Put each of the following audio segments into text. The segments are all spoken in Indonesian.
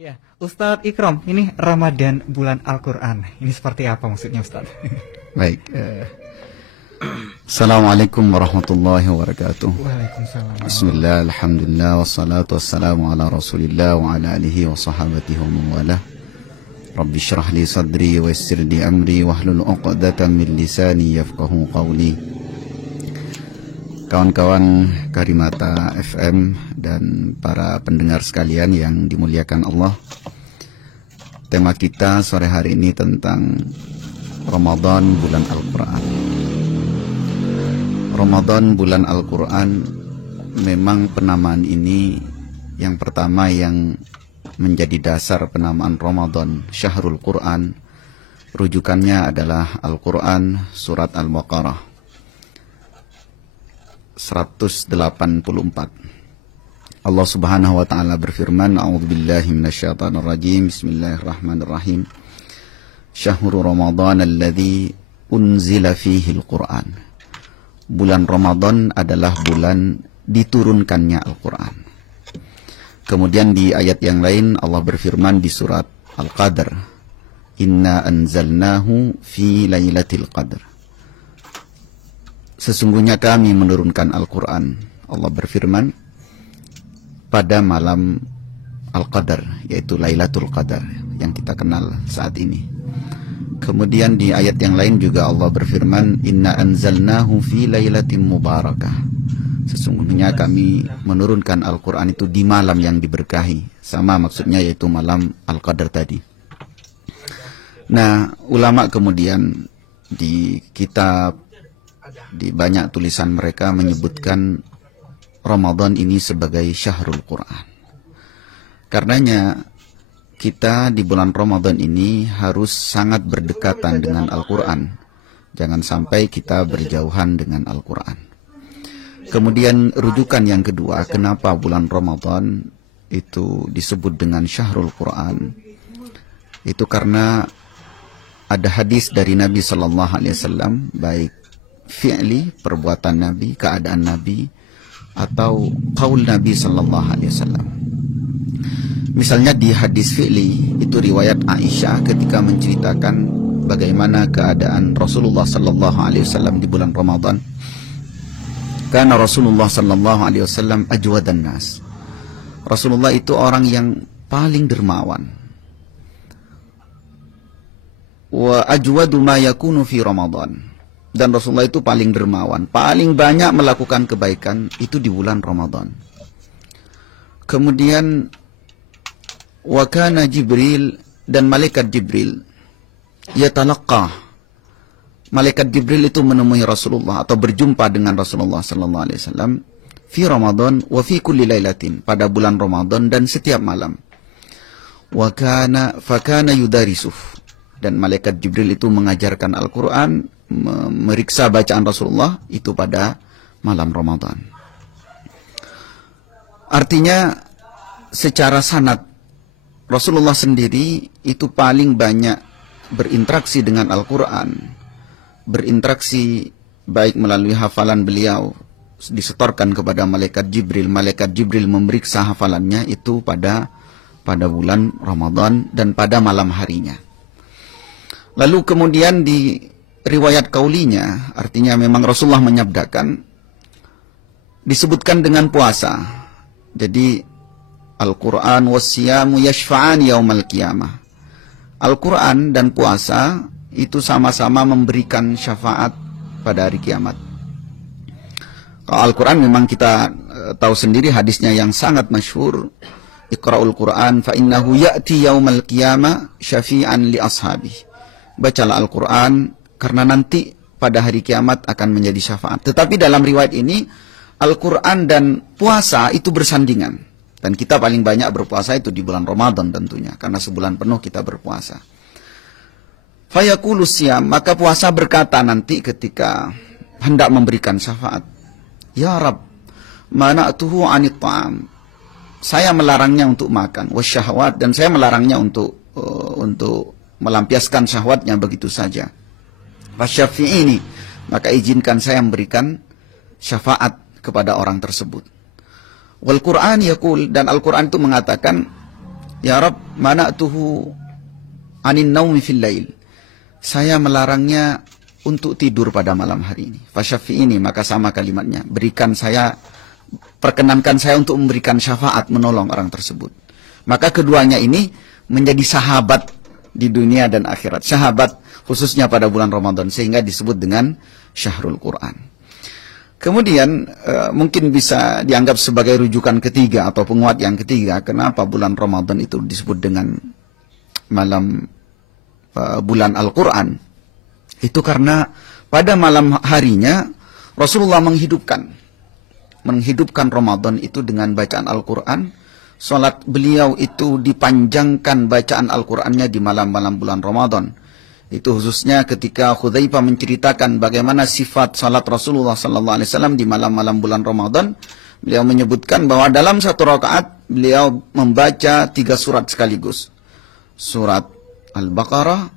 Ya, Ustadz Ikram, ini Ramadan bulan Al-Quran. Ini seperti apa maksudnya Ustadz? Baik. Assalamualaikum warahmatullahi wabarakatuh. Waalaikumsalam. Bismillah, alhamdulillah, wassalatu wassalamu ala rasulillah wa ala alihi wa sahabatihi wa mawalah. Rabbi syrah li sadri wa yassir li amri wahlul uqdatan min lisani yafqahu qawli. Kawan-kawan Karimata FM dan para pendengar sekalian yang dimuliakan Allah, tema kita sore hari ini tentang Ramadan bulan Al-Quran. Ramadan bulan Al-Quran, memang penamaan ini yang pertama yang menjadi dasar penamaan Ramadan, Syahrul Quran. Rujukannya adalah Al-Quran surat Al-Baqarah 184. Allah Subhanahu wa taala berfirman, A'udzubillahi minasyaitonir rajim. Bismillahirrahmanirrahim. Syahrul Ramadan alladzi unzila fihi al-Qur'an. Bulan Ramadan adalah bulan diturunkannya Al-Qur'an. Kemudian di ayat yang lain Allah berfirman di surat Al-Qadr, Inna anzalnahu fi lailatul qadr. Sesungguhnya kami menurunkan Al-Quran. Allah berfirman pada malam Al-Qadar, yaitu Lailatul Qadar yang kita kenal saat ini. Kemudian di ayat yang lain juga Allah berfirman, Inna anzalnahu fi lailatin mubarakah. Sesungguhnya kami menurunkan Al-Quran itu di malam yang diberkahi. Sama maksudnya, yaitu malam Al-Qadar tadi. Nah, ulama kemudian di kitab, di banyak tulisan mereka menyebutkan Ramadan ini sebagai Syahrul Quran. Karenanya kita di bulan Ramadan ini harus sangat berdekatan dengan Al-Quran. Jangan sampai kita berjauhan dengan Al-Quran. Kemudian rujukan yang kedua, kenapa bulan Ramadan itu disebut dengan Syahrul Quran, itu karena ada hadis dari Nabi Sallallahu Alaihi Wasallam, baik fi'li, perbuatan Nabi, keadaan Nabi, atau qaul Nabi Sallallahu Alaihi Wasallam. Misalnya di hadis fi'li, itu riwayat Aisyah ketika menceritakan bagaimana keadaan Rasulullah Sallallahu Alaihi Wasallam di bulan Ramadan. Karena Rasulullah Sallallahu Alaihi Wasallam ajwadan nas. Rasulullah itu orang yang paling dermawan. Wa ajwadu ma yakunu fi Ramadan. Dan Rasulullah itu paling dermawan, paling banyak melakukan kebaikan itu di bulan Ramadan. Kemudian wa kana Jibril, dan malaikat Jibril yatalaqqa. Malaikat Jibril itu menemui Rasulullah atau berjumpa dengan Rasulullah sallallahu alaihi wasallam fi Ramadan wa fi kulli lailatin, pada bulan Ramadan dan setiap malam. Wa kana fakana yudarisuh, dan malaikat Jibril itu mengajarkan Al-Qur'an, meriksa bacaan Rasulullah itu pada malam Ramadan. Artinya secara sanad Rasulullah sendiri itu paling banyak berinteraksi dengan Al-Quran, berinteraksi baik melalui hafalan beliau disetorkan kepada malaikat Jibril memeriksa hafalannya itu pada bulan Ramadan dan pada malam harinya. Lalu kemudian di riwayat kaulinya, artinya memang Rasulullah menyabdakan, disebutkan dengan puasa. Jadi Al-Quran was-siyamu yashfa'an yaumal qiyamah. Al-Quran dan puasa itu sama-sama memberikan syafaat pada hari kiamat. Kalau Al-Quran memang kita tahu sendiri hadisnya yang sangat masyhur, Iqra'ul Quran fa innahu ya'ti yaumal qiyamah syafi'an li ashabi. Bacalah Al-Quran karena nanti pada hari kiamat akan menjadi syafaat. Tetapi dalam riwayat ini Al-Quran dan puasa itu bersandingan. Dan kita paling banyak berpuasa itu di bulan Ramadan tentunya, karena sebulan penuh kita berpuasa. Fayaqulu siyam, maka puasa berkata nanti ketika hendak memberikan syafaat, Ya Rabb, mana'tuhu 'anit ta'am. Saya melarangnya untuk makan, wasyahwat, dan saya melarangnya untuk melampiaskan syahwatnya begitu saja. Fasyafi'ini, maka izinkan saya memberikan syafaat kepada orang tersebut. Wal Quran yaqul, dan Al-Quran itu mengatakan, Ya Rabb, mana'tuhu anin naumi fil lail. Saya melarangnya untuk tidur pada malam hari ini. Fasyafi'ini, maka sama kalimatnya. Perkenankan saya untuk memberikan syafaat, menolong orang tersebut. Maka keduanya ini menjadi sahabat di dunia dan akhirat. Sahabat khususnya pada bulan Ramadan, sehingga disebut dengan Syahrul Quran. Kemudian mungkin bisa dianggap sebagai rujukan ketiga atau penguat yang ketiga, kenapa bulan Ramadan itu disebut dengan bulan Al-Quran. Itu karena pada malam harinya Rasulullah menghidupkan Ramadan itu dengan bacaan Al-Quran. Salat beliau itu dipanjangkan bacaan Al-Qurannya di malam-malam bulan Ramadan. Itu khususnya ketika Hudzaifah menceritakan bagaimana sifat salat Rasulullah SAW di malam-malam bulan Ramadan. Beliau menyebutkan bahwa dalam satu rakaat beliau membaca 3 surat sekaligus. Surat Al-Baqarah,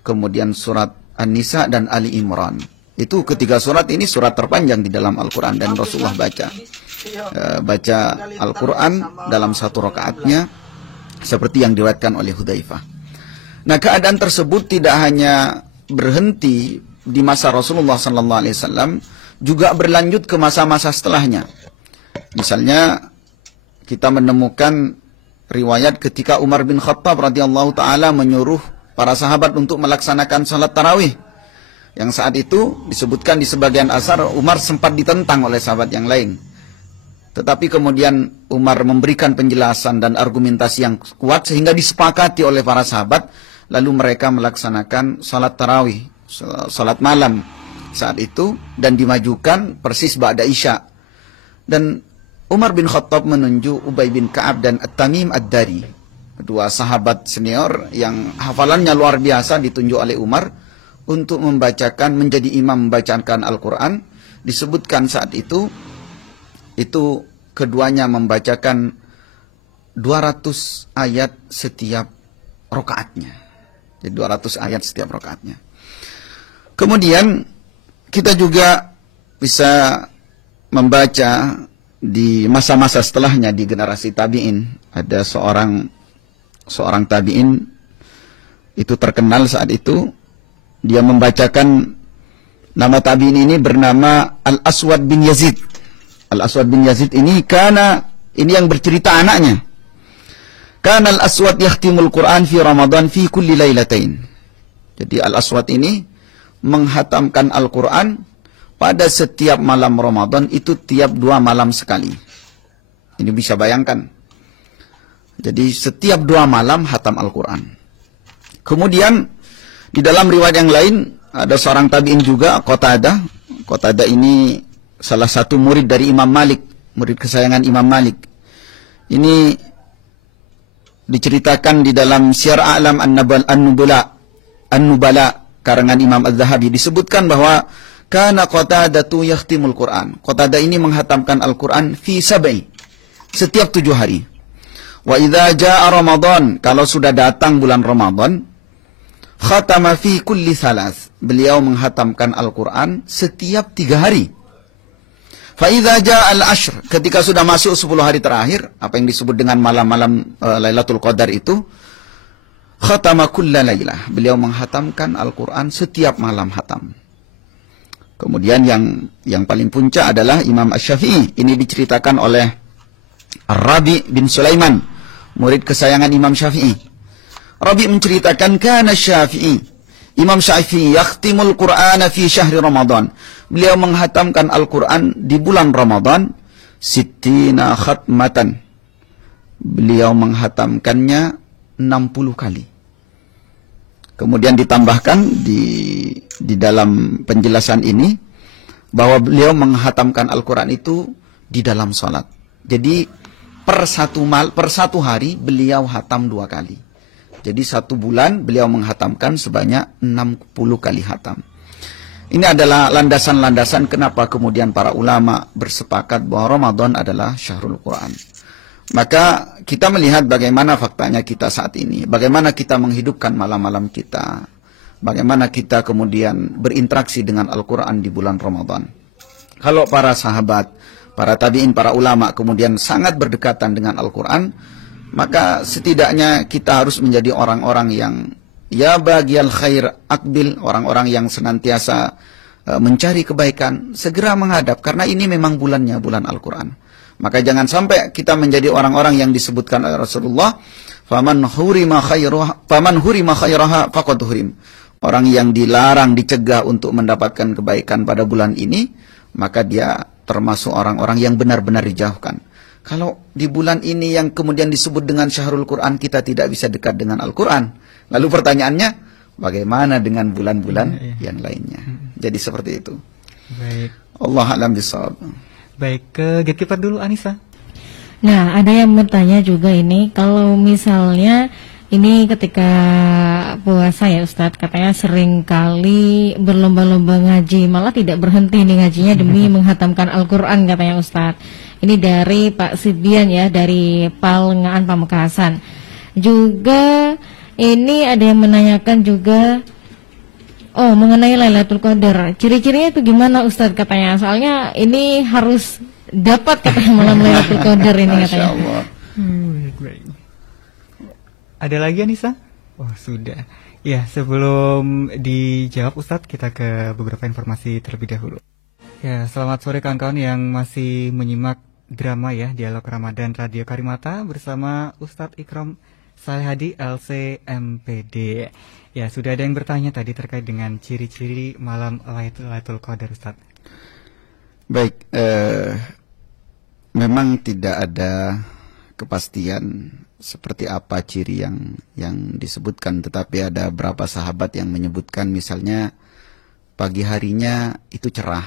kemudian surat An-Nisa dan Ali Imran. Itu ketiga surat ini surat terpanjang di dalam Al-Quran, dan Rasulullah baca Al-Quran dalam satu rakaatnya seperti yang diriwayatkan oleh Hudzaifah. Nah, keadaan tersebut tidak hanya berhenti di masa Rasulullah SAW, juga berlanjut ke masa-masa setelahnya. Misalnya kita menemukan riwayat ketika Umar bin Khattab radhiyallahu taala menyuruh para sahabat untuk melaksanakan salat tarawih. Yang saat itu disebutkan di sebagian asar Umar sempat ditentang oleh sahabat yang lain. Tetapi kemudian Umar memberikan penjelasan dan argumentasi yang kuat sehingga disepakati oleh para sahabat. Lalu mereka melaksanakan salat tarawih, salat malam saat itu, dan dimajukan persis ba'da Isya. Dan Umar bin Khattab menunjuk Ubay bin Ka'ab dan At-Tamim Ad-Dari, dua sahabat senior yang hafalannya luar biasa, ditunjuk oleh Umar untuk menjadi imam membacakan Al-Quran. Disebutkan saat itu keduanya membacakan 200 ayat setiap rakaatnya. Jadi 200 ayat setiap rakaatnya. Kemudian kita juga bisa membaca di masa-masa setelahnya di generasi tabi'in. Ada seorang tabi'in itu terkenal saat itu. Dia membacakan, nama tabi'in ini bernama Al-Aswad bin Yazid. Al-Aswad bin Yazid ini yang bercerita anaknya. Kana Al-Aswad yakhtimul Quran fi Ramadan fi kulli lailatain. Jadi Al-Aswad ini menghatamkan Al-Quran pada setiap malam Ramadan, itu tiap 2 malam sekali. Ini bisa bayangkan. Jadi setiap 2 malam hatam Al-Quran. Kemudian di dalam riwayat yang lain ada seorang tabi'in juga, Qatadah. Qatadah ini salah satu murid dari Imam Malik, murid kesayangan Imam Malik. Ini diceritakan di dalam Syiar A'lam An-Nubala karangan Imam Az-Zahabi, disebutkan bahwa kana Qatadatu yakhtimul Quran. Qatadah ini menghatamkan Al-Quran fi sab'i, setiap 7 hari. Wa idza jaa Ramadan, kalau sudah datang bulan Ramadan, khatama fi kulli thalath. Beliau menghatamkan Al-Quran setiap 3 hari. Fa idza jaa al-ashr, ketika sudah masuk 10 hari terakhir, apa yang disebut dengan malam-malam Lailatul Qadar itu, khatama kulla lailah. Beliau menghatamkan Al-Quran setiap malam hatam. Kemudian yang paling puncak adalah Imam Asy-Syafi'i. Ini diceritakan oleh Ar-Rabi bin Sulaiman, murid kesayangan Imam Syafi'i. Rabi menceritakan, kana Syafi'i, Imam Syafi'i yakhtimul Qur'ana fi syahri Ramadan. Beliau menghatamkan Al-Quran di bulan Ramadan 60 khatmatan. Beliau menghatamkannya 60 kali. Kemudian ditambahkan di dalam penjelasan ini bahwa beliau menghatamkan Al-Quran itu di dalam salat. Jadi per satu hari beliau hatam 2 kali. Jadi 1 bulan beliau menghatamkan sebanyak 60 kali hatam. Ini adalah landasan-landasan kenapa kemudian para ulama bersepakat bahwa Ramadan adalah Syahrul Quran. Maka kita melihat bagaimana faktanya kita saat ini, bagaimana kita menghidupkan malam-malam kita, bagaimana kita kemudian berinteraksi dengan Al-Quran di bulan Ramadan. Kalau para sahabat, para tabi'in, para ulama kemudian sangat berdekatan dengan Al-Quran, Maka setidaknya kita harus menjadi orang-orang yang ya bagial khair akbil, orang-orang yang senantiasa mencari kebaikan, segera menghadap, karena ini memang bulannya, bulan Al-Quran. Maka jangan sampai kita menjadi orang-orang yang disebutkan oleh Rasulullah, faman hurima khairaha faqad hurim. Orang yang dilarang, dicegah untuk mendapatkan kebaikan pada bulan ini, maka dia termasuk orang-orang yang benar-benar dijauhkan. Kalau di bulan ini yang kemudian disebut dengan Syahrul Quran, kita tidak bisa dekat dengan Al-Quran. Lalu pertanyaannya, bagaimana dengan bulan-bulan yang lainnya? Jadi seperti itu. Baik. Allah a'lam bishawab. Baik, ke gatekeeper dulu Anissa. Nah, ada yang bertanya juga ini, kalau misalnya ini ketika puasa ya Ustadz, katanya sering kali berlomba-lomba ngaji, malah tidak berhenti nih ngajinya demi menghatamkan Al-Quran katanya Ustadz. Ini dari Pak Sibian ya, dari Palengaan Pamekasan. Juga ini ada yang menanyakan juga, mengenai Lailatul Qadar. Ciri-cirinya itu gimana Ustadz katanya? Soalnya ini harus dapat katanya malam Lailatul Qadar ini katanya. Masya Allah. Baik. Ada lagi Anissa? Oh sudah. Ya, sebelum dijawab Ustadz, kita ke beberapa informasi terlebih dahulu. Ya, selamat sore kawan-kawan yang masih menyimak drama ya, Dialog Ramadan Radio Karimata bersama Ustadz Ikram Salihadi LC-MPD. Ya, sudah ada yang bertanya tadi terkait dengan ciri-ciri malam Lailatul Qadar Ustadz. Baik, memang tidak ada kepastian seperti apa ciri yang disebutkan, tetapi ada beberapa sahabat yang menyebutkan misalnya pagi harinya itu cerah.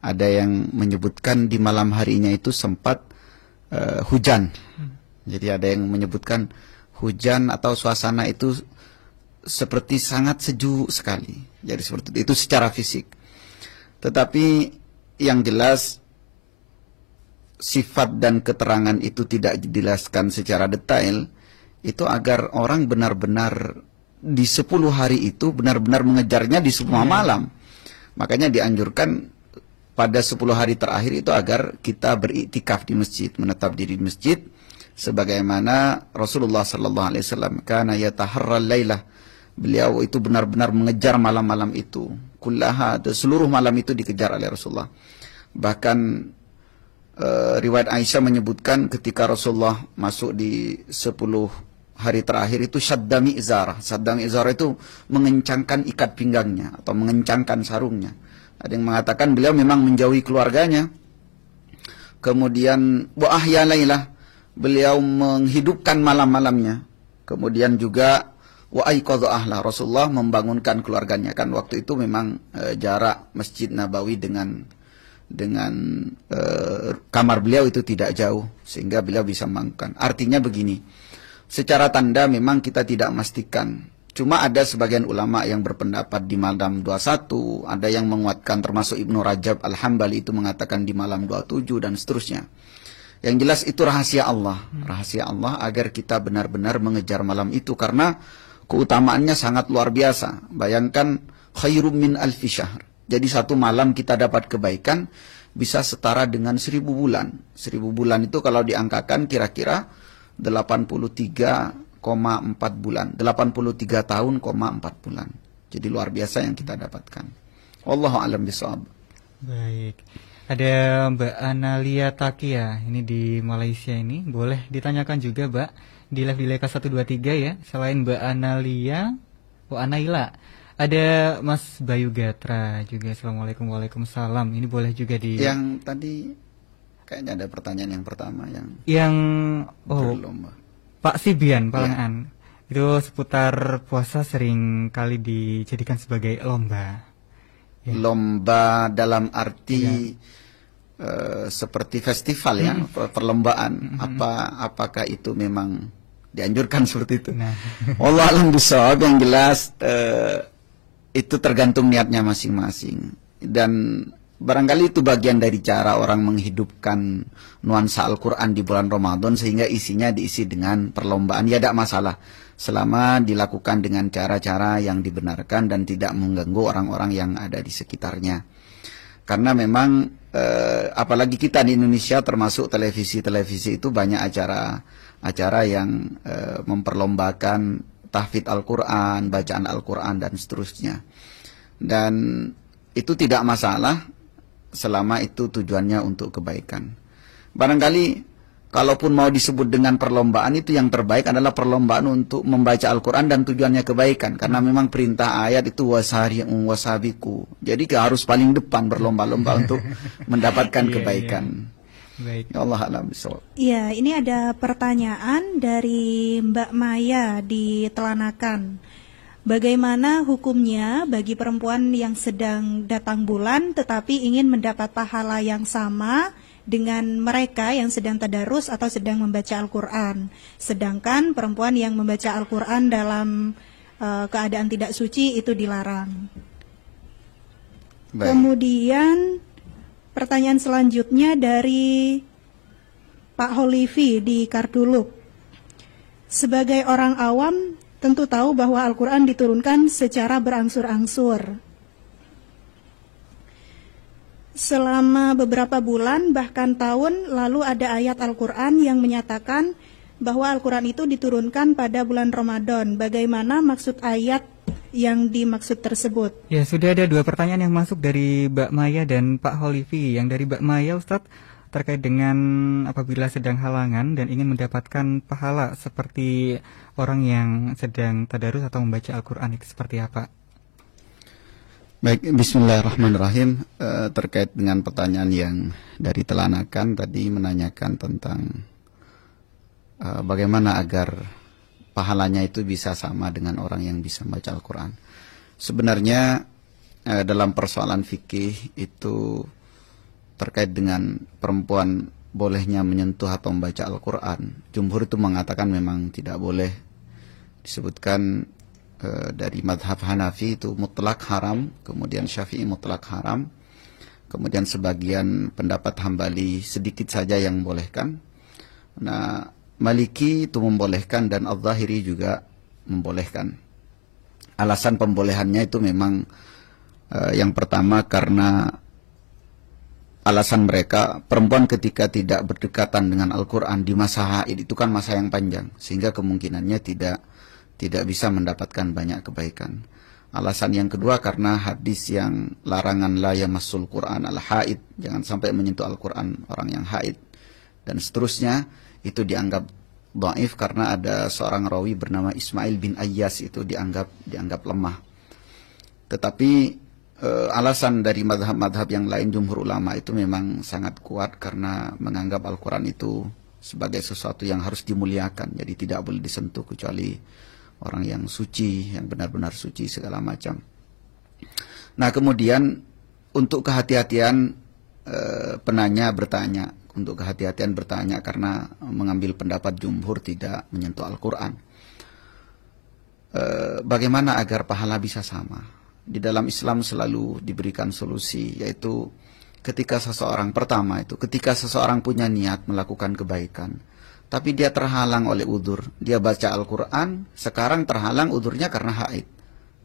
Ada yang menyebutkan di malam harinya itu sempat hujan. Jadi ada yang menyebutkan hujan atau suasana itu seperti sangat sejuk sekali. Jadi seperti itu secara fisik. Tetapi yang jelas sifat dan keterangan itu tidak dijelaskan secara detail, itu agar orang benar-benar di 10 hari itu benar-benar mengejarnya di semua malam. Makanya dianjurkan pada 10 hari terakhir itu agar kita beriktikaf di masjid, menetap diri di masjid, sebagaimana Rasulullah sallallahu alaihi wasallam kana yataharral lailah. Beliau itu benar-benar mengejar malam-malam itu. Kullaha, seluruh malam itu dikejar oleh Rasulullah. Bahkan riwayat Aisyah menyebutkan ketika Rasulullah masuk di 10 hari terakhir itu syadda mi'zar. Syadda mi'zar itu mengencangkan ikat pinggangnya atau mengencangkan sarungnya. Ada yang mengatakan beliau memang menjauhi keluarganya. Kemudian wa ahya lailah, beliau menghidupkan malam-malamnya. Kemudian juga wa aiqadha ahla, Rasulullah membangunkan keluarganya. Kan waktu itu memang jarak Masjid Nabawi dengan kamar beliau itu tidak jauh, sehingga beliau bisa membangunkan. Artinya begini, secara tanda memang kita tidak memastikan. Cuma ada sebagian ulama yang berpendapat di malam 21, ada yang menguatkan termasuk Ibnu Rajab Al-Hambali itu mengatakan di malam 27 dan seterusnya. Yang jelas itu rahasia Allah, agar kita benar-benar mengejar malam itu karena keutamaannya sangat luar biasa. Bayangkan khairum min alfi syahr. Jadi satu malam kita dapat kebaikan bisa setara dengan 1000 bulan. 1000 bulan itu kalau diangkakan kira-kira 83,4 bulan. 83 tahun, 4 bulan. Jadi luar biasa yang kita dapatkan. Wallahu a'lam bishawab. Baik. Ada Mbak Analia Takia, ini di Malaysia ini. Boleh ditanyakan juga Mbak, di live di Leka 123 ya. Selain Mbak Analia, Anaila, ada Mas Bayu Gatra juga. Assalamualaikum, waalaikumsalam. Ini boleh juga di... Yang tadi kayaknya ada pertanyaan yang pertama yang berlomba. Pak Sibian Palengan. Itu seputar puasa sering kali dijadikan sebagai lomba. Ya. Lomba dalam arti seperti festival ya, perlombaan. Apakah itu memang dianjurkan seperti itu? Nah. Wallahu a'lam bishawab. Yang jelas itu tergantung niatnya masing-masing. Dan barangkali itu bagian dari cara orang menghidupkan nuansa Al-Quran di bulan Ramadan sehingga isinya diisi dengan perlombaan. Ya tidak masalah selama dilakukan dengan cara-cara yang dibenarkan dan tidak mengganggu orang-orang yang ada di sekitarnya. Karena memang apalagi kita di Indonesia termasuk televisi itu banyak acara yang memperlombakan tahfidz Al-Quran, bacaan Al-Quran dan seterusnya. Dan itu tidak masalah selama itu tujuannya untuk kebaikan. Barangkali kalaupun mau disebut dengan perlombaan, itu yang terbaik adalah perlombaan untuk membaca Al-Quran dan tujuannya kebaikan. Karena memang perintah ayat itu wasari'u wasabiku. Jadi harus paling depan berlomba-lomba untuk mendapatkan kebaikan. Baik. Ya Allah a'lam bishawab. Iya, ini ada pertanyaan dari Mbak Maya di Telanakan. Bagaimana hukumnya bagi perempuan yang sedang datang bulan tetapi ingin mendapat pahala yang sama dengan mereka yang sedang tadarus atau sedang membaca Al-Quran, sedangkan perempuan yang membaca Al-Quran dalam keadaan tidak suci itu dilarang. Baik. Kemudian pertanyaan selanjutnya dari Pak Holivi di Karduluk. Sebagai orang awam tentu tahu bahwa Al-Quran diturunkan secara berangsur-angsur. Selama beberapa bulan bahkan tahun lalu ada ayat Al-Quran yang menyatakan bahwa Al-Quran itu diturunkan pada bulan Ramadan. Bagaimana maksud ayat yang dimaksud tersebut? Ya, sudah ada 2 pertanyaan yang masuk dari Mbak Maya dan Pak Holivi. Yang dari Mbak Maya, Ustadz, terkait dengan apabila sedang halangan dan ingin mendapatkan pahala seperti orang yang sedang tadarus atau membaca Al-Quran, seperti apa? Baik, bismillahirrahmanirrahim. Terkait dengan pertanyaan yang dari Telanakan tadi menanyakan tentang bagaimana agar pahalanya itu bisa sama dengan orang yang bisa membaca Al-Quran. Sebenarnya dalam persoalan fikih itu terkait dengan perempuan bolehnya menyentuh atau membaca Al-Quran, jumhur itu mengatakan memang tidak boleh. Disebutkan dari madhab Hanafi itu mutlak haram, kemudian Syafi'i mutlak haram, kemudian sebagian pendapat Hambali sedikit saja yang membolehkan. Nah, Maliki itu membolehkan dan Al-Zahiri juga membolehkan. Alasan pembolehannya itu memang yang pertama karena alasan mereka, perempuan ketika tidak berdekatan dengan Al-Quran di masa haid itu kan masa yang panjang, sehingga kemungkinannya tidak bisa mendapatkan banyak kebaikan. Alasan yang kedua karena hadis yang larangan la yamassul Quran al-haid, jangan sampai menyentuh Al-Quran orang yang haid, dan seterusnya, itu dianggap dhaif karena ada seorang rawi bernama Ismail bin Ayyas, itu dianggap lemah. Tetapi alasan dari madhab-madhab yang lain, jumhur ulama itu memang sangat kuat karena menganggap Al-Quran itu sebagai sesuatu yang harus dimuliakan, jadi tidak boleh disentuh kecuali orang yang suci, yang benar-benar suci segala macam. Nah, kemudian untuk kehati-hatian penanya bertanya, untuk kehati-hatian bertanya karena mengambil pendapat jumhur tidak menyentuh Al-Quran. Bagaimana agar pahala bisa sama? Di dalam Islam selalu diberikan solusi, yaitu ketika seseorang punya niat melakukan kebaikan, tapi dia terhalang oleh udzur, dia baca Al-Quran, sekarang terhalang udzurnya karena haid,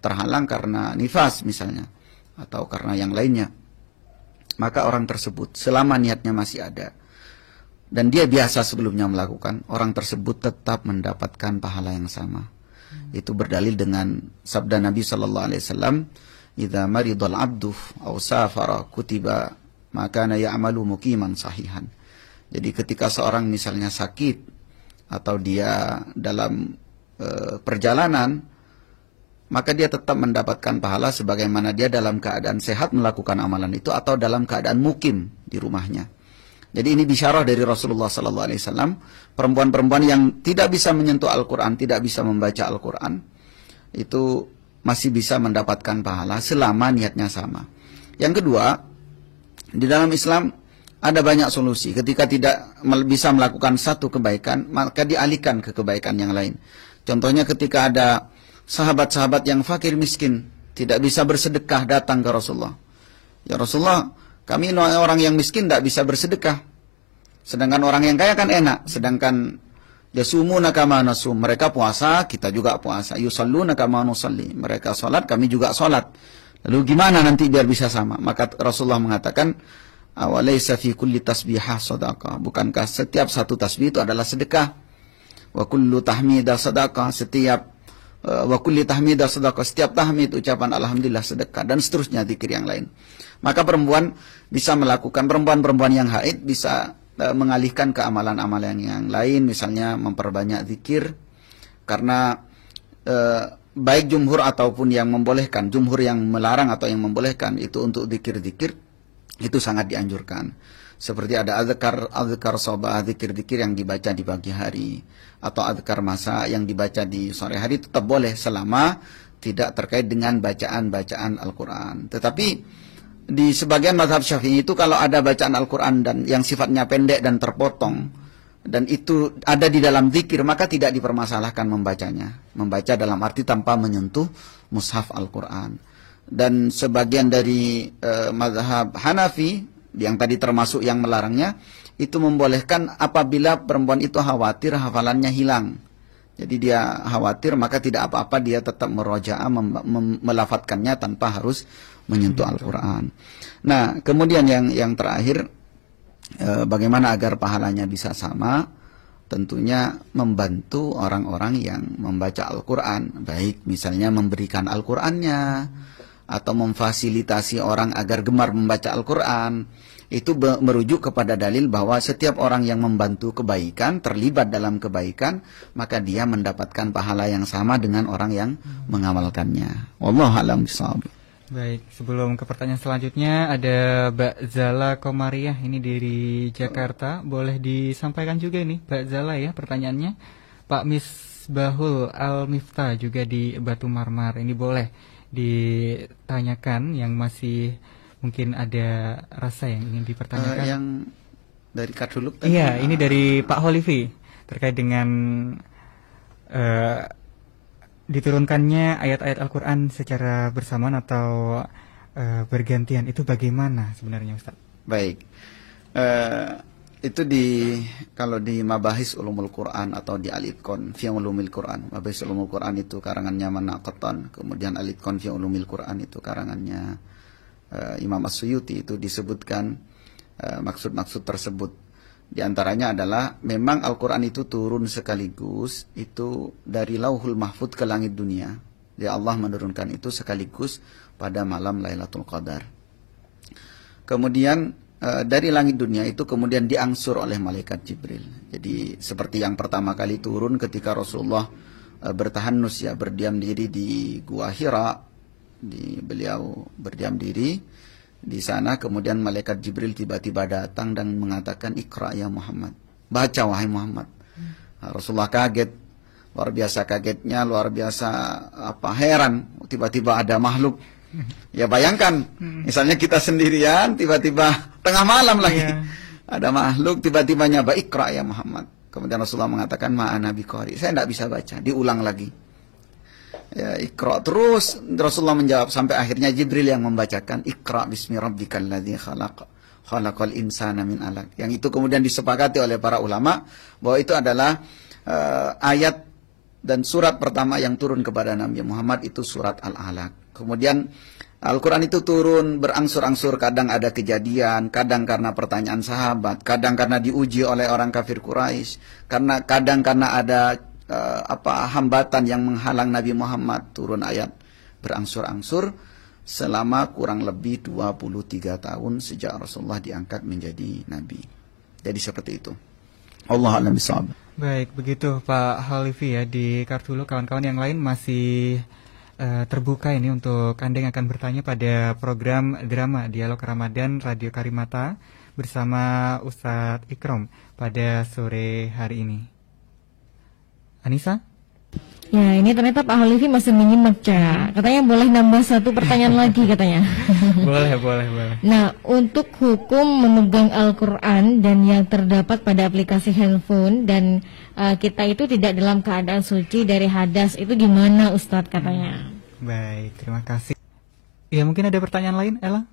terhalang karena nifas misalnya, atau karena yang lainnya, maka orang tersebut selama niatnya masih ada dan dia biasa sebelumnya melakukan, orang tersebut tetap mendapatkan pahala yang sama. Itu berdalil dengan sabda Nabi SAW, "Idza maridal abdu aw safara kutiba ma kana ya'malu muqiman sahihan." Jadi ketika seorang misalnya sakit atau dia dalam perjalanan, maka dia tetap mendapatkan pahala sebagaimana dia dalam keadaan sehat melakukan amalan itu atau dalam keadaan mukim di rumahnya. Jadi ini bisyarah dari Rasulullah SAW, perempuan-perempuan yang tidak bisa menyentuh Al-Quran, tidak bisa membaca Al-Quran, itu masih bisa mendapatkan pahala selama niatnya sama. Yang kedua, di dalam Islam ada banyak solusi. Ketika tidak bisa melakukan satu kebaikan, maka dialihkan ke kebaikan yang lain. Contohnya ketika ada sahabat-sahabat yang fakir miskin, tidak bisa bersedekah, datang ke Rasulullah. Ya Rasulullah, kami orang yang miskin tidak bisa bersedekah. Sedangkan orang yang kaya kan enak. Sedangkan yasumuna kama nasum, mereka puasa, kita juga puasa. Yusalluna kama nusalli, mereka salat, kami juga salat. Lalu gimana nanti biar bisa sama? Maka Rasulullah mengatakan, awalaysa fi kulli tasbihah sadaqah. Bukankah setiap satu tasbih itu adalah sedekah? Wa kullu tahmidah sadaqah. Wa kulli tahmidah sadaqah. Setiap tahmid ucapan alhamdulillah sedekah, dan seterusnya zikir yang lain. Maka perempuan bisa melakukan, perempuan-perempuan yang haid bisa mengalihkan ke amalan-amalan yang lain, misalnya memperbanyak zikir, karena baik jumhur ataupun yang membolehkan, jumhur yang melarang atau yang membolehkan itu untuk zikir-zikir itu sangat dianjurkan. Seperti ada azkar sabah, zikir-zikir yang dibaca di pagi hari, atau azkar masa yang dibaca di sore hari tetap boleh selama tidak terkait dengan bacaan-bacaan Al-Qur'an. Tetapi di sebagian mazhab Syafi'i itu kalau ada bacaan Al-Qur'an dan yang sifatnya pendek dan terpotong, dan itu ada di dalam zikir, maka tidak dipermasalahkan membacanya. Membaca dalam arti tanpa menyentuh mushaf Al-Quran. Dan sebagian dari mazhab Hanafi, yang tadi termasuk yang melarangnya, itu membolehkan apabila perempuan itu khawatir hafalannya hilang. Jadi dia khawatir, maka tidak apa-apa, dia tetap meroja'ah, melafatkannya tanpa harus menyentuh Al-Quran. Nah, kemudian yang terakhir, bagaimana agar pahalanya bisa sama? Tentunya membantu orang-orang yang membaca Al-Quran, baik misalnya memberikan Al-Qurannya, atau memfasilitasi orang agar gemar membaca Al-Quran. Itu merujuk kepada dalil bahwa setiap orang yang membantu kebaikan, terlibat dalam kebaikan, maka dia mendapatkan pahala yang sama dengan orang yang mengamalkannya. Wallahu a'lam bishawab. Baik, sebelum ke pertanyaan selanjutnya, ada Mbak Zala Komariah, ini dari Jakarta. Boleh disampaikan juga ini Mbak Zala ya pertanyaannya. Pak Misbahul Al-Miftah juga di Batu Marmar, ini boleh ditanyakan yang masih mungkin ada rasa yang ingin dipertanyakan. Yang dari Kaduluk tadi? Iya, ini dari Pak Holifi terkait dengan diturunkannya ayat-ayat Al-Quran secara bersamaan atau bergantian, itu bagaimana sebenarnya Ustaz? Baik, itu kalau di Mabahis Ulumul Quran atau di Al-Itqan fi Ulumil Quran. Mabahis Ulumul Quran itu karangannya Manaqatan, kemudian Al-Itqan fi Ulumil Quran itu karangannya Imam As-Suyuti. Itu disebutkan maksud-maksud tersebut. Di antaranya adalah memang Al-Quran itu turun sekaligus itu dari Lauhul Mahfud ke langit dunia. Jadi Allah menurunkan itu sekaligus pada malam Lailatul Qadar. Kemudian dari langit dunia itu kemudian diangsur oleh malaikat Jibril. Jadi seperti yang pertama kali turun ketika Rasulullah bertahanus, ya, berdiam diri di Gua Hira. Beliau berdiam diri di sana, kemudian malaikat Jibril tiba-tiba datang dan mengatakan, Iqra ya Muhammad, baca wahai Muhammad. Nah, Rasulullah kaget, luar biasa kagetnya, luar biasa heran, tiba-tiba ada makhluk. Ya bayangkan, misalnya kita sendirian, tiba-tiba tengah malam lagi, ada makhluk tiba-tiba nyaba Iqra ya Muhammad. Kemudian Rasulullah mengatakan, ma'ana biqari, saya tidak bisa baca, diulang lagi. Ya, Iqra terus Rasulullah menjawab sampai akhirnya Jibril yang membacakan Iqra bismi rabbikal ladzi khalaqal insana min alaq. Yang itu kemudian disepakati oleh para ulama bahwa itu adalah ayat dan surat pertama yang turun kepada Nabi Muhammad, itu surat Al-Alaq. Kemudian Al-Quran itu turun berangsur-angsur, kadang ada kejadian, kadang karena pertanyaan sahabat, kadang karena diuji oleh orang kafir Quraisy, kadang karena ada hambatan yang menghalang Nabi Muhammad, turun ayat berangsur-angsur selama kurang lebih 23 tahun sejak Rasulullah diangkat menjadi Nabi. Jadi seperti itu. Allah a'lam bishawab. Baik, begitu Pak Halifi ya. Di Kartulu kawan-kawan yang lain masih terbuka ini untuk Anda yang akan bertanya pada program drama Dialog Ramadan Radio Karimata bersama Ustadz Ikrom pada sore hari ini. Anissa? Ya, ini ternyata Pak Halifi masih menyimak, Cak. Katanya boleh nambah satu pertanyaan lagi katanya. Boleh. Nah, untuk hukum memegang Al-Quran dan yang terdapat pada aplikasi handphone dan kita itu tidak dalam keadaan suci dari hadas, itu gimana Ustadz katanya? Baik, terima kasih. Ya, mungkin ada pertanyaan lain, Ella?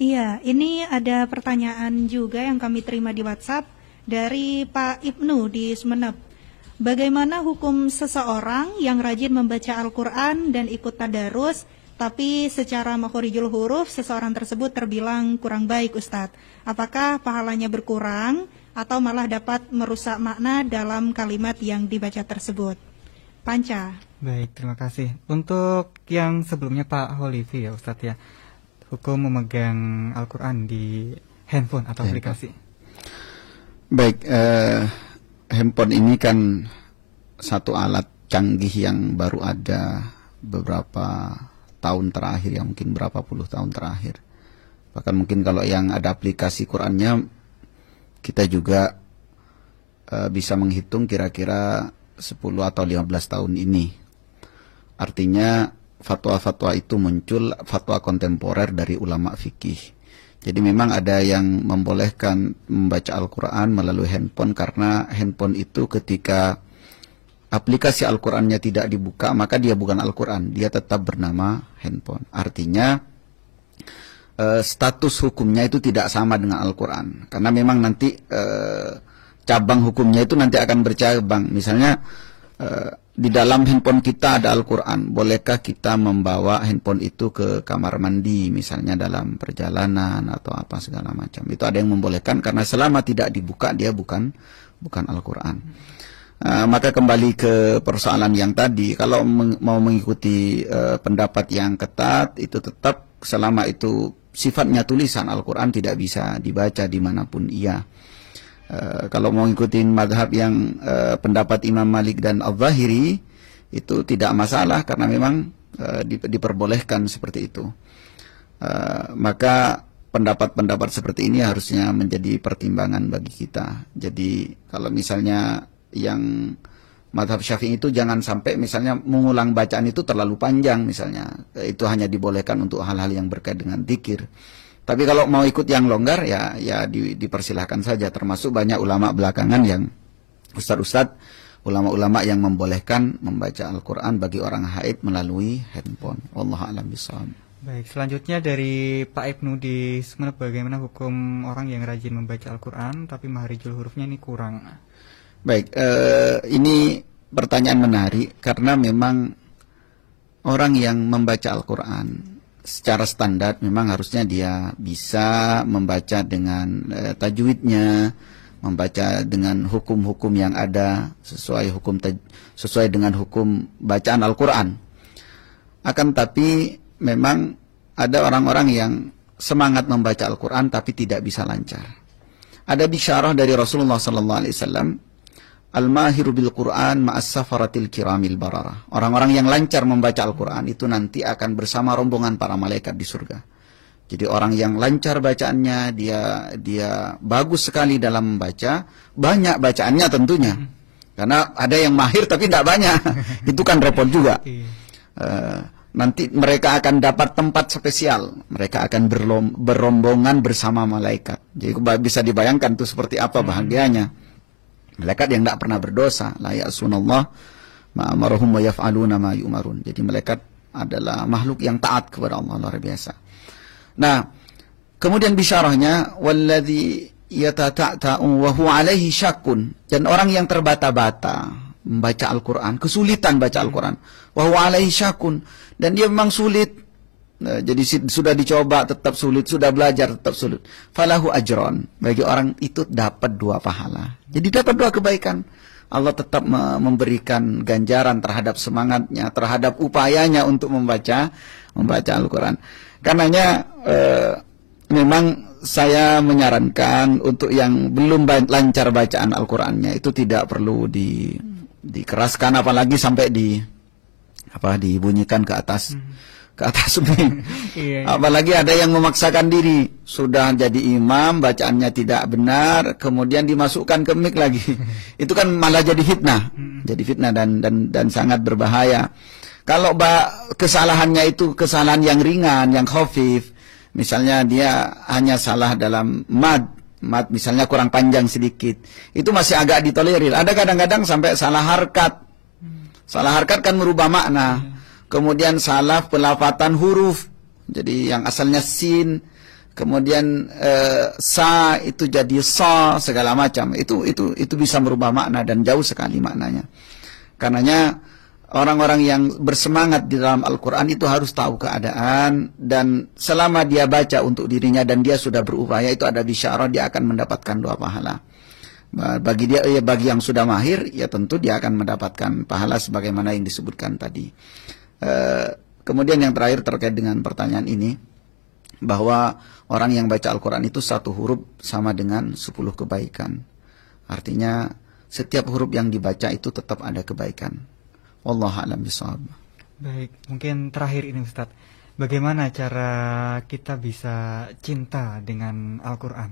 Iya, ini ada pertanyaan juga yang kami terima di WhatsApp dari Pak Ibnu di Sumeneb. Bagaimana hukum seseorang yang rajin membaca Al-Quran dan ikut tadarus, tapi secara makhorijul huruf seseorang tersebut terbilang kurang baik Ustadz. Apakah pahalanya berkurang atau malah dapat merusak makna dalam kalimat yang dibaca tersebut? Panca. Baik, terima kasih. Untuk yang sebelumnya Pak Holivi ya Ustadz ya, hukum memegang Al-Quran di handphone atau aplikasi. Baik, handphone ini kan satu alat canggih yang baru ada beberapa tahun terakhir, ya mungkin berapa puluh tahun terakhir. Bahkan mungkin kalau yang ada aplikasi Qurannya, kita juga bisa menghitung kira-kira 10 atau 15 tahun ini. Artinya fatwa-fatwa itu muncul, fatwa kontemporer dari ulama fikih. Jadi memang ada yang membolehkan membaca Al-Quran melalui handphone, karena handphone itu ketika aplikasi Al-Qurannya tidak dibuka, maka dia bukan Al-Quran, dia tetap bernama handphone. Artinya status hukumnya itu tidak sama dengan Al-Quran, karena memang nanti cabang hukumnya itu nanti akan bercabang. Misalnya di dalam handphone kita ada Al-Quran, bolehkah kita membawa handphone itu ke kamar mandi misalnya dalam perjalanan atau apa segala macam. Itu ada yang membolehkan, karena selama tidak dibuka dia bukan Al-Quran. Maka kembali ke persoalan yang tadi, kalau mau mengikuti pendapat yang ketat, itu tetap selama itu sifatnya tulisan, Al-Quran tidak bisa dibaca dimanapun ia. Kalau mau ngikutin madhab yang pendapat Imam Malik dan Al-Zahiri, itu tidak masalah, karena memang diperbolehkan seperti itu. Maka pendapat-pendapat seperti ini harusnya menjadi pertimbangan bagi kita. Jadi kalau misalnya yang madhab Syafi'i itu jangan sampai misalnya mengulang bacaan itu terlalu panjang misalnya, itu hanya dibolehkan untuk hal-hal yang berkait dengan zikir. Tapi kalau mau ikut yang longgar ya dipersilahkan saja. Termasuk banyak ulama belakangan yang ustadz-ustadz, ulama-ulama yang membolehkan membaca Al-Quran bagi orang haid melalui handphone. Wallahu a'lam bishawab. Baik, selanjutnya dari Pak Ibnu di Sumeneb, bagaimana hukum orang yang rajin membaca Al-Quran tapi makharijul hurufnya ini kurang? Baik, ini pertanyaan menarik, karena memang orang yang membaca Al-Quran secara standar memang harusnya dia bisa membaca dengan tajwidnya, membaca dengan hukum-hukum yang ada sesuai dengan hukum bacaan Al-Quran. Akan tapi memang ada orang-orang yang semangat membaca Al-Quran tapi tidak bisa lancar. Ada bisyarah dari Rasulullah SAW, Al-mahiru bil Quran ma'as safaratil kiramil bararah. Orang-orang yang lancar membaca Al-Quran itu nanti akan bersama rombongan para malaikat di surga. Jadi orang yang lancar bacaannya, dia bagus sekali dalam membaca, banyak bacaannya tentunya. Karena ada yang mahir tapi tidak banyak. Itu kan repot juga. Nanti mereka akan dapat tempat spesial. Mereka akan berombongan bersama malaikat. Jadi bisa dibayangkan tuh seperti apa bahagianya. Malaikat yang tidak pernah berdosa, la ya'sunallah ma amarahum wa yaf'aluna ma yu'marun. Jadi malaikat adalah makhluk yang taat kepada Allah, luar biasa. Nah, kemudian bisyarahnya walladzi yatata'u wa huwa alaihi syakkun, dan orang yang terbata-bata membaca Al-Qur'an, kesulitan baca Al-Qur'an, wa huwa alaihi syakkun, dan dia memang sulit. Nah, jadi sudah dicoba tetap sulit, sudah belajar tetap sulit. Falahu ajron, bagi orang itu dapat 2 pahala. Jadi dapat 2 kebaikan. Allah tetap memberikan ganjaran terhadap semangatnya, terhadap upayanya untuk membaca Al-Quran. Karenanya memang saya menyarankan untuk yang belum lancar bacaan Al-Qurannya itu tidak perlu dikeraskan, apalagi sampai dibunyikan ke atas mic. Apalagi ada yang memaksakan diri, sudah jadi imam, bacaannya tidak benar, kemudian dimasukkan ke mic lagi. Itu kan malah jadi fitnah. Jadi fitnah dan sangat berbahaya. Kalau kesalahannya itu kesalahan yang ringan, yang khafif, misalnya dia hanya salah dalam mad misalnya kurang panjang sedikit, itu masih agak ditolerir. Ada kadang-kadang sampai salah harkat. Salah harkat kan merubah makna. Kemudian salah pelafatan huruf, jadi yang asalnya sin, kemudian sa itu jadi sa, segala macam. Itu bisa merubah makna dan jauh sekali maknanya. Karenanya Orang-orang yang bersemangat di dalam Al-Quran itu harus tahu keadaan, dan selama dia baca untuk dirinya dan dia sudah berupaya, itu ada bisyarah, dia akan mendapatkan 2 pahala. Bagi dia, bagi yang sudah mahir, ya tentu dia akan mendapatkan pahala sebagaimana yang disebutkan tadi. Kemudian yang terakhir terkait dengan pertanyaan ini, bahwa orang yang baca Al-Quran itu 1 huruf sama dengan 10 kebaikan. Artinya setiap huruf yang dibaca itu tetap ada kebaikan. Wallahu a'lam bishawab. Baik, mungkin terakhir ini Ustadz, bagaimana cara kita bisa cinta dengan Al-Quran?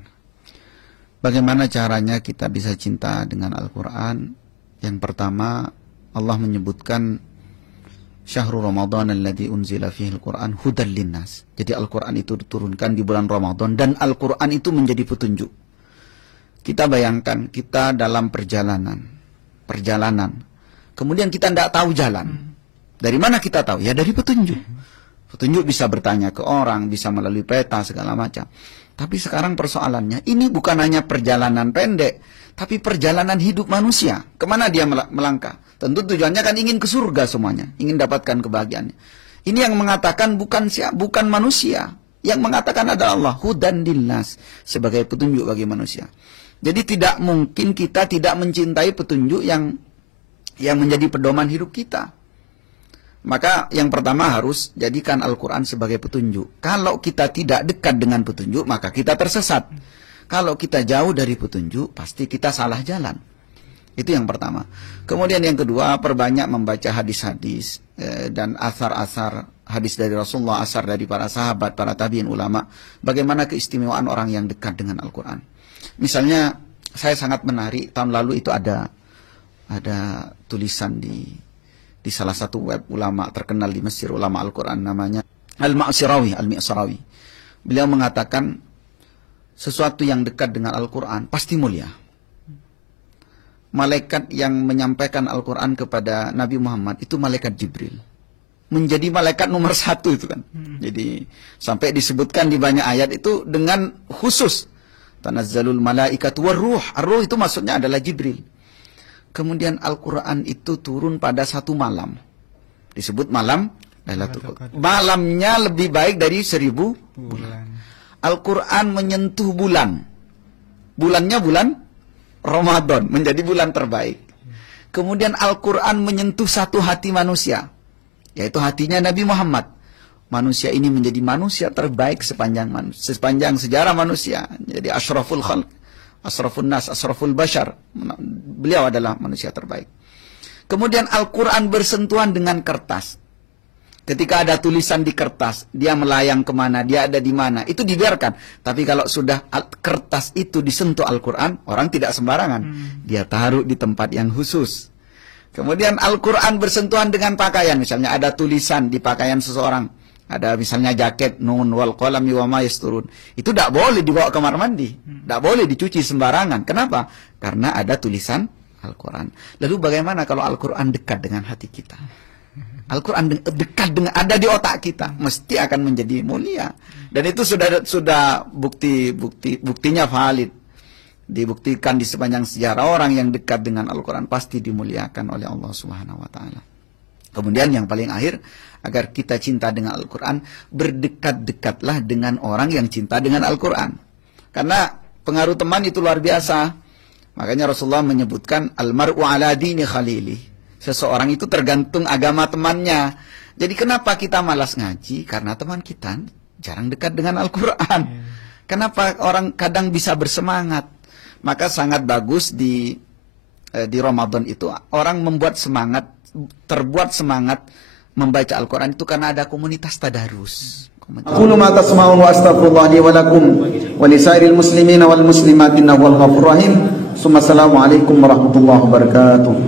Bagaimana caranya kita bisa cinta dengan Al-Quran? Yang pertama, Allah menyebutkan Syahrul Ramadan alladzi unzila fihi al-Quran hudan linnas. Jadi Al-Quran itu diturunkan di bulan Ramadan, dan Al-Quran itu menjadi petunjuk. Kita bayangkan, kita dalam perjalanan. Kemudian kita tidak tahu jalan. Dari mana kita tahu? Ya dari petunjuk. Petunjuk bisa bertanya ke orang, bisa melalui peta, segala macam. Tapi sekarang persoalannya, ini bukan hanya perjalanan pendek, tapi perjalanan hidup manusia. Kemana dia melangkah? Tentu tujuannya kan ingin ke surga semuanya, ingin dapatkan kebahagiaannya. Ini yang mengatakan bukan manusia. Yang mengatakan adalah Allah, hudan linnas, sebagai petunjuk bagi manusia. Jadi tidak mungkin kita tidak mencintai petunjuk yang menjadi pedoman hidup kita. Maka yang pertama harus jadikan Al-Quran sebagai petunjuk. Kalau kita tidak dekat dengan petunjuk, maka kita tersesat. Kalau kita jauh dari petunjuk, pasti kita salah jalan. Itu yang pertama. Kemudian yang kedua, perbanyak membaca hadis-hadis dan asar-asar hadis dari Rasulullah, asar dari para sahabat, para tabi'in, ulama. Bagaimana keistimewaan orang yang dekat dengan Al-Quran. Misalnya, saya sangat menarik, tahun lalu itu ada tulisan di salah satu web ulama terkenal di Mesir, ulama Al-Quran, namanya Al-Mi'sarawi. Beliau mengatakan sesuatu yang dekat dengan Al-Quran pasti mulia. Malaikat yang menyampaikan Al-Quran kepada Nabi Muhammad itu malaikat Jibril. Menjadi malaikat nomor 1 itu kan. Jadi sampai disebutkan di banyak ayat itu dengan khusus. Tanazzalul malaikatu warruh. Ar-ruh itu maksudnya adalah Jibril. Kemudian Al-Quran itu turun pada 1 malam. Disebut malam Lailatul Qadar. Malamnya lebih baik dari 1000 bulan. Al-Quran menyentuh bulan. Bulannya bulan Ramadan, menjadi bulan terbaik. Kemudian Al-Quran menyentuh satu hati manusia, yaitu hatinya Nabi Muhammad. Manusia ini menjadi manusia terbaik sepanjang sejarah manusia. Jadi asyraful khalq, asrafun nas, asraful bashar. Beliau adalah manusia terbaik. Kemudian Al-Quran bersentuhan dengan kertas. Ketika ada tulisan di kertas, dia melayang kemana, dia ada di mana, itu dibiarkan. Tapi kalau sudah kertas itu disentuh Al-Quran, orang tidak sembarangan. Dia taruh di tempat yang khusus. Kemudian Al-Quran bersentuhan dengan pakaian. Misalnya ada tulisan di pakaian seseorang. Ada misalnya jaket, nun wal qalami wa ma yasturun. Itu tidak boleh dibawa ke kamar mandi. Tidak boleh dicuci sembarangan. Kenapa? Karena ada tulisan Al-Quran. Lalu bagaimana kalau Al-Quran dekat dengan hati kita? Al-Quran dekat dengan, ada di otak kita, mesti akan menjadi mulia. Dan itu sudah buktinya valid. Dibuktikan di sepanjang sejarah, orang yang dekat dengan Al-Quran pasti dimuliakan oleh Allah Subhanahu wa taala. Kemudian yang paling akhir, agar kita cinta dengan Al-Quran, berdekat-dekatlah dengan orang yang cinta dengan Al-Quran. Karena pengaruh teman itu luar biasa. Makanya Rasulullah menyebutkan al-mar'u ala dini khalili. Seseorang itu tergantung agama temannya. Jadi kenapa kita malas ngaji? Karena teman kita jarang dekat dengan Al-Quran. Kenapa orang kadang bisa bersemangat? Maka sangat bagus di Ramadan itu orang terbuat semangat membaca Al-Quran itu karena ada komunitas tadarus. Aqulu ma tasma'un wa astaghfirullah li wa lakum wa li sairil muslimina wal muslimat innahu wal ghafurur rahim. Assalamualaikum warahmatullahi wabarakatuh.